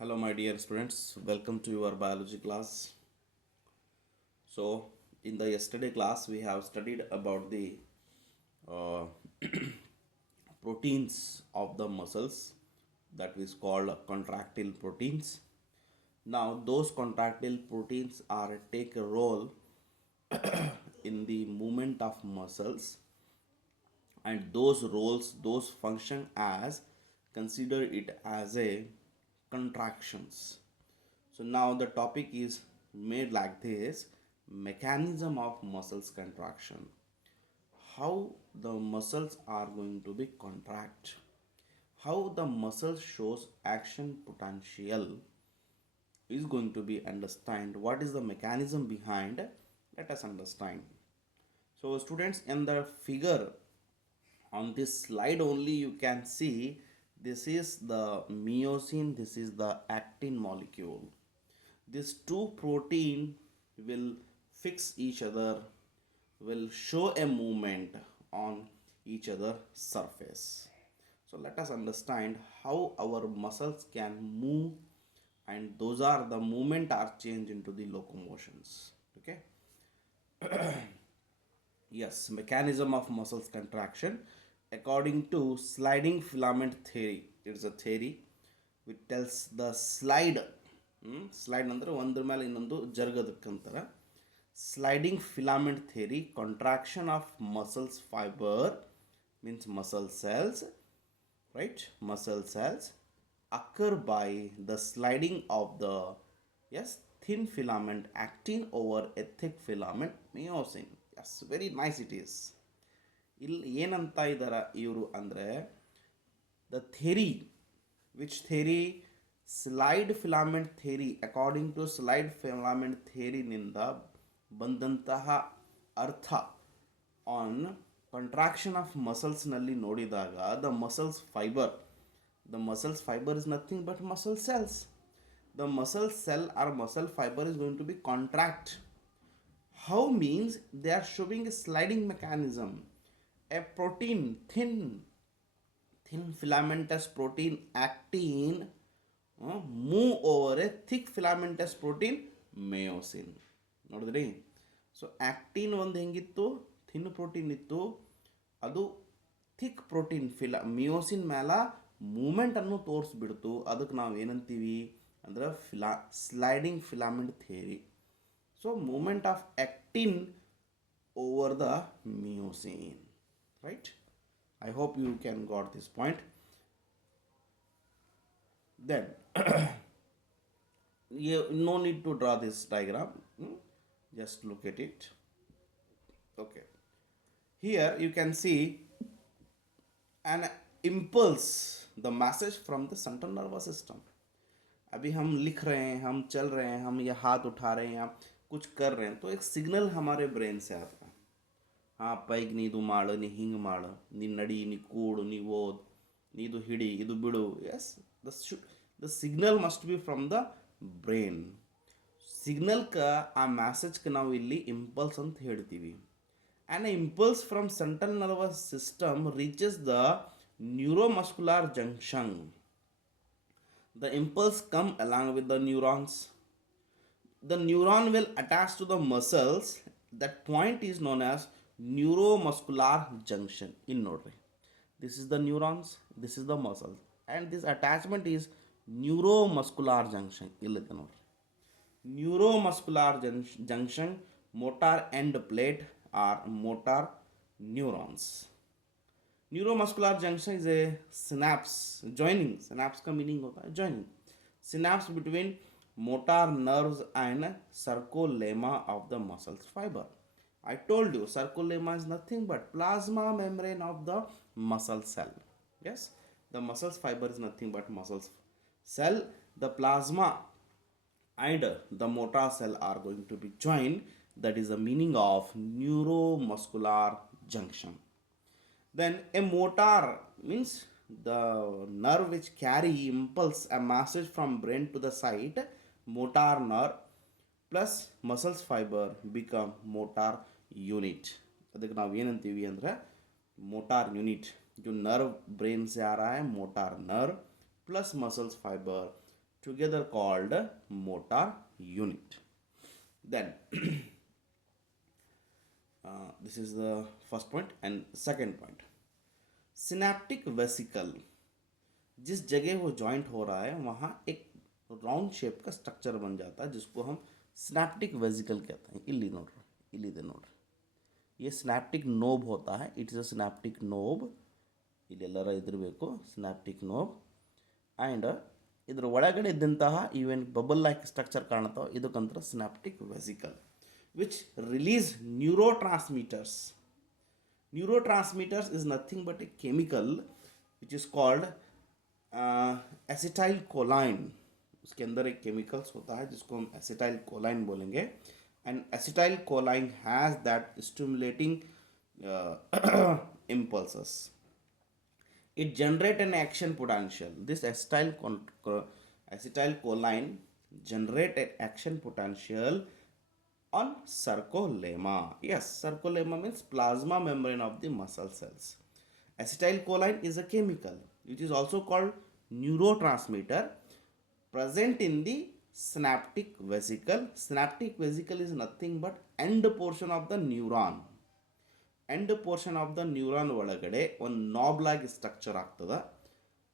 Hello, my dear students. Welcome to your biology class. So, in the yesterday class, we have studied about the uh, proteins of the muscles that is called contractile proteins. Now, those contractile proteins are take a role in the movement of muscles, and those roles, those function as consider it as a contractions. So now the topic is made like this: mechanism of muscles contraction. How the muscles are going to be contract. How the muscle shows action potential is going to be understand. What is the mechanism behind? Let us understand. So students, in the figure on this slide only you can see this is the myosin, this is the actin molecule. These two protein will fix each other, will show a movement on each other surface. So let us understand how our muscles can move, and those are the movement are changed into the locomotions. Okay. Yes, mechanism of muscles contraction according to sliding filament theory. It's a theory which tells the slide. Slide ಅಂದ್ರೆ ಒಂದ್ರ ಮೇಲೆ ಇನ್ನೊಂದು ಜರುಗೋದಕ್ಕಂತಾರ. Sliding filament theory, contraction of muscles fiber means muscle cells, right? Muscle cells occur by the sliding of the, yes, thin filament actin over a thick filament myosin. Yes, very nice it is. ಇಲ್ಲಿ ಏನಂತ ಇದ್ದಾರೆ ಇವರು ಅಂದರೆ the theory, which theory? Slide filament theory. According to slide filament ಥೆರಿನಿಂದ ಬಂದಂತಹ ಅರ್ಥ on contraction of ಮಸಲ್ಸ್ನಲ್ಲಿ ನೋಡಿದಾಗ the muscles fiber is nothing but muscle cells. The muscle cell are muscle fiber is going to be contract. How means they are showing a sliding mechanism. A protein, thin filamentous protein actin move over a thick filamentous protein myosin. ನೋಡಿದ್ರಿ? So ಆ್ಯಕ್ಟಿನ್ ಒಂದು ಹೆಂಗಿತ್ತು, thin protein ಇತ್ತು, ಅದು thick protein ಮಿಯೋಸಿನ್ ಮೇಲೆ ಮೂಮೆಂಟನ್ನು ತೋರಿಸ್ಬಿಡ್ತು. ಅದಕ್ಕೆ ನಾವು ಏನಂತೀವಿ ಅಂದ್ರೆ sliding filament theory. So movement of actin over the myosin, right? I hope you can got this point. Then you no need to draw this diagram. Just look at it. Okay. Here you can see an impulse, the message from the central nervous system. अभी हम लिख रहे हैं, हम चल रहे हैं, हम ये हाथ उठा रहे हैं, कुछ कर रहे हैं, तो एक सिग्नल हमारे ब्रेन से आता है. हाँ ಪೈಗೆ ನೀದು ಮಾಡು, ನೀ ಹಿಂಗೆ ಮಾಡು, ನೀ ನಡಿ, ನೀ ಕೂಡು, ನೀ ಓದ್, ನೀದು ಹಿಡಿ, ಇದು ಬಿಡು. Yes, the signal must be from the brain. ಸಿಗ್ನಲ್ಗೆ ಆ ಮ್ಯಾಸೇಜ್ಗೆ ನಾವು ಇಲ್ಲಿ ಇಂಪಲ್ಸ್ ಅಂತ ಹೇಳ್ತೀವಿ. And impulse from central nervous system reaches the neuromuscular junction. The impulse come along with the neurons. The neuron will attach to the muscles. That point is known as neuromuscular junction. In nodri, this is the neurons, this is the muscle, and this attachment is neuromuscular junction. Illide nodri, neuromuscular junction, motor end plate or motor neurons. Neuromuscular junction is a synapse joining. Synapse का meaning होता है joining. Synapse between motor nerves and sarcolemma of the muscles fiber. I told you sarcolemma is nothing but plasma membrane of the muscle cell. Yes, the muscles fiber is nothing but muscles cell. The plasma and the motor cell are going to be joined. That is the meaning of neuromuscular junction. Then a motor means the nerve which carry impulse a message from brain to the site. Motor nerve plus muscles fiber become motor unit. ಅದಕ್ಕೆ ನಾವು ಏನಂತೀವಿ ಅಂದರೆ motor unit. जो nerve brain से आ रहा है motor nerve plus muscles fibre together called motor unit. Then this is the first point. And second point, synaptic vesicle, जिस जगह वो जॉइंट हो रहा है वहाँ एक राउंड शेप का स्ट्रक्चर बन जाता है जिसको हम सिनेप्टिक वेसिकल कहते हैं. इली नोड ये सिनेप्टिक नोब होता है. It is a synaptic knob. ಇಲ್ಲೆಲ್ಲರ ಇದಿರಬೇಕು ಸಿನಾಪ್ಟಿಕ್ ನೋಬ್. ಆ್ಯಂಡ್ ಇದ್ರ ಒಳಗಡೆ ಇದ್ದಂತಹ ಈವನ್ ಬಬಲ್ ಲೈಕ್ ಸ್ಟ್ರಕ್ಚರ್ ಕಾಣ್ತಾವೆ ಇದಕ್ಕಂತರ synaptic vesicle which release neurotransmitters. Neurotransmitters is nothing but a chemical which is called acetylcholine. उसके अंदर एक केमिकल्स होता है जिसको हम acetylcholine बोलेंगे. And acetylcholine has that stimulating impulses. It generate an action potential. This acetylcholine generate an action potential on sarcolemma. Yes, sarcolemma means plasma membrane of the muscle cells. Acetylcholine is a chemical which is also called neurotransmitter present in the synaptic vesicle. Synaptic vesicle is nothing but end portion of the neuron. End portion of the neuron ಒಳಗಡೆ ಒಂದು ನಾಬ್ಲಾಗಿ structure ಆಗ್ತದೆ.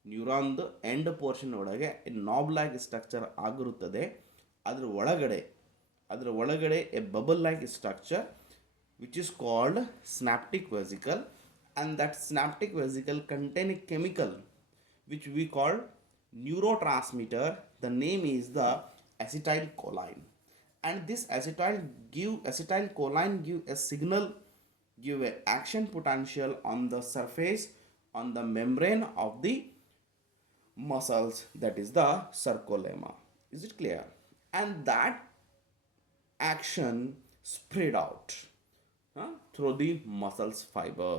ನ್ಯೂರಾನ್ದು end portion ಒಳಗೆ ನಾಬ್ಲಾಗಿ structure ಆಗಿರುತ್ತದೆ. ಅದರ ಒಳಗಡೆ a bubble like structure which is called synaptic vesicle. And that synaptic vesicle contain a chemical which we called neurotransmitter. The name is the acetylcholine. And this acetylcholine give a signal, give a action potential on the surface, on the membrane of the muscles, that is the sarcolemma. Is it clear? And that action spread out through the muscles fiber.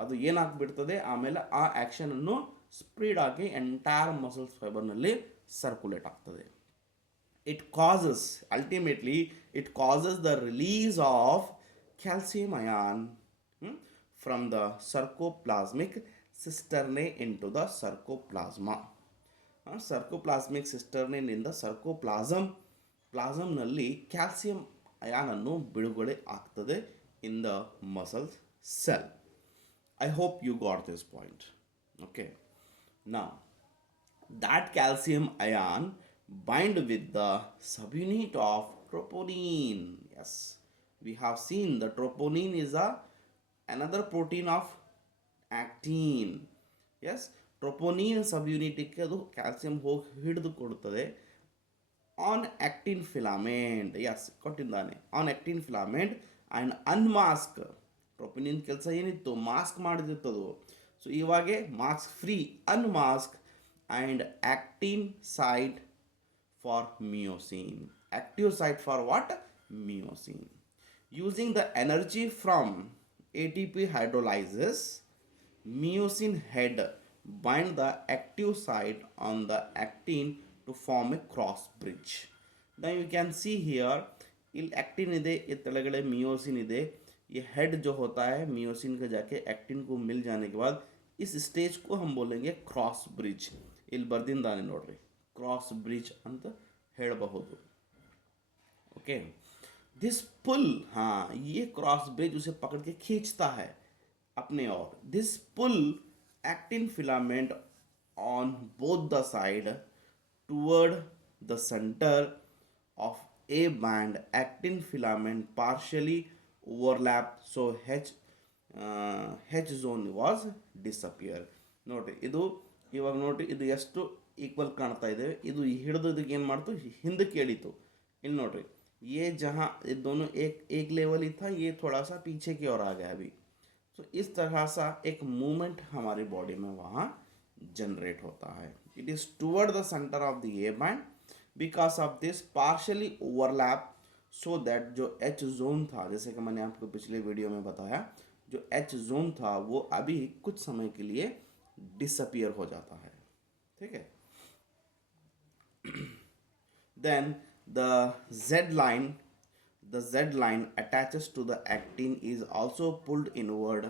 ಅದು ಏನಾಗ್ಬಿಡ್ತದೆ ಆಮೇಲೆ ಆ ಆ್ಯಕ್ಷನನ್ನು ಸ್ಪ್ರೀಡ್ ಆಗಿ entire muscles ಫೈಬರ್ನಲ್ಲಿ circulate ಆಗ್ತದೆ. It causes ultimately it causes the release of calcium ion from the sarcoplasmic cisternae into the sarcoplasma. sarcoplasmic cisternae ನಿಂದ ಪ್ಲಾಸಮ್ನಲ್ಲಿ calcium ಅಯಾನನ್ನು ಬಿಡುಗಡೆ ಆಗ್ತದೆ in the muscles cell. I hope you got this point. Okay. Now, that calcium ion bind with the subunit of troponin. Yes, we have seen the troponin is another protein of actin. Yes, troponin subunit ಕ್ಕೆ ಅದು calcium ಹೋಗಿ ಹಿಡಿದು ಕೊಡುತ್ತದೆ on actin filament. Yes, ಕೊಟ್ಟಿದ್ದಾನೆ on actin filament and unmask. Troponin ಕೆಲಸ ಏನಿತ್ತು mask ಮಾಡಿದಿರ್ತದು. So ಇವಾಗೆ mask free unmask and actin site for myosin. Active site for what? Myosin. Using the energy from ATP hydrolysis, myosin head bind the active site on the actin to form a cross bridge. Now you can see here ಇಲ್ಲಿ actin ಇದೆ, ಈ ತೆಳಗಡೆ ಮಿಯೋಸಿನ್ ಇದೆ. ये head जो होता है Miocene का जाके एक्टिन को मिल जाने के बाद इस स्टेज को हम बोलेंगे क्रॉस ब्रिज. ಇಲ್ಲಿ ಬರ್ದಿಂದಾನೆ ನೋಡ್ರಿ, क्रॉस ब्रिज ಅಂತ ಹೇಳಬಹುದು. ओके, दिस पुल, हाँ ये क्रॉस ब्रिज उसे पकड़ के खींचता है अपने ओर. This pull actin filament on both the side toward the centre of A band. Actin filament partially overlap, so H zone was disappear. ನೋಡಿರಿ ಇದು ಇವಾಗ ನೋಡಿರಿ ಇದು ಎಷ್ಟು ಈಕ್ವಲ್ ಕಾಣ್ತಾ ಇದೆ. ಇದು ಹಿಡಿದು ಇದಕ್ಕೆ ಏನು ಮಾಡ್ತು, ಹಿಂದಕ್ಕೆ ಎಳೀತು. ಇಲ್ಲಿ ನೋಡಿರಿ ये जहाँ ये दोनों एक लेवल ही था, ये थोड़ा सा पीछे की ओर आ गया अभी. तो इस तरह सा एक मूवमेंट हमारी बॉडी में वहाँ जनरेट होता है. It is toward the centre of the A band. Because of this partially overlap, so that जो एच जोन था, जैसे कि मैंने आपको पिछले वीडियो में बताया, जो एच जोन था वो अभी कुछ समय के लिए डिसअपियर हो जाता है. ठीक है. Then the Z line attaches to the actin is also pulled inward.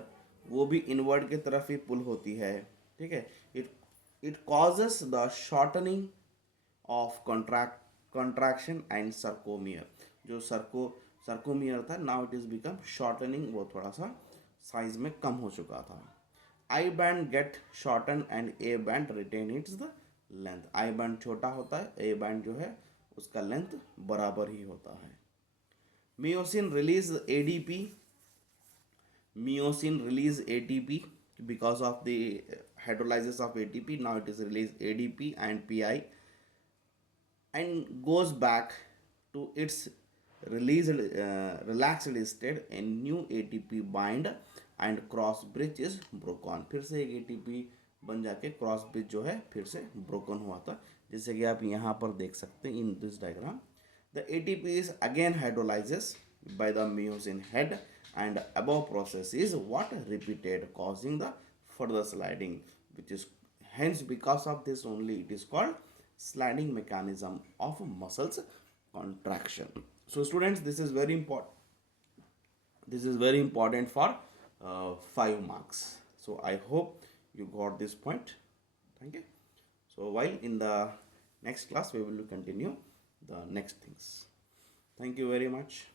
वो भी inward के तरफ ही पुल होती है. ठीक है. It causes the shortening of contraction and sarcomere. जो sarcomere था, now it is become shortening, वो थोड़ा सा साइज में कम हो चुका था. I band get shortened and A band retain its the length. I band छोटा होता है, A band जो है उसका लेंथ बराबर ही होता है. Myosin release ADP. Myosin release ATP because of the hydrolysis of ATP. Now it is released ADP and PI and goes back to its relaxed state. A new ATP bind and cross bridge is broken. फिर से एक ATP बन जाके cross bridge जो है फिर से broken हुआ था, जैसे कि आप यहाँ पर देख सकते हैं in this diagram. The ATP is again hydrolyzes by the myosin head and above process is what repeated, causing the further sliding, which is hence because of this only it is called sliding mechanism of muscles contraction. So students, this is very important. This is very important for 5 marks. So I hope you got this point. Thank you. So while in the next class we will continue the next things. Thank you very much.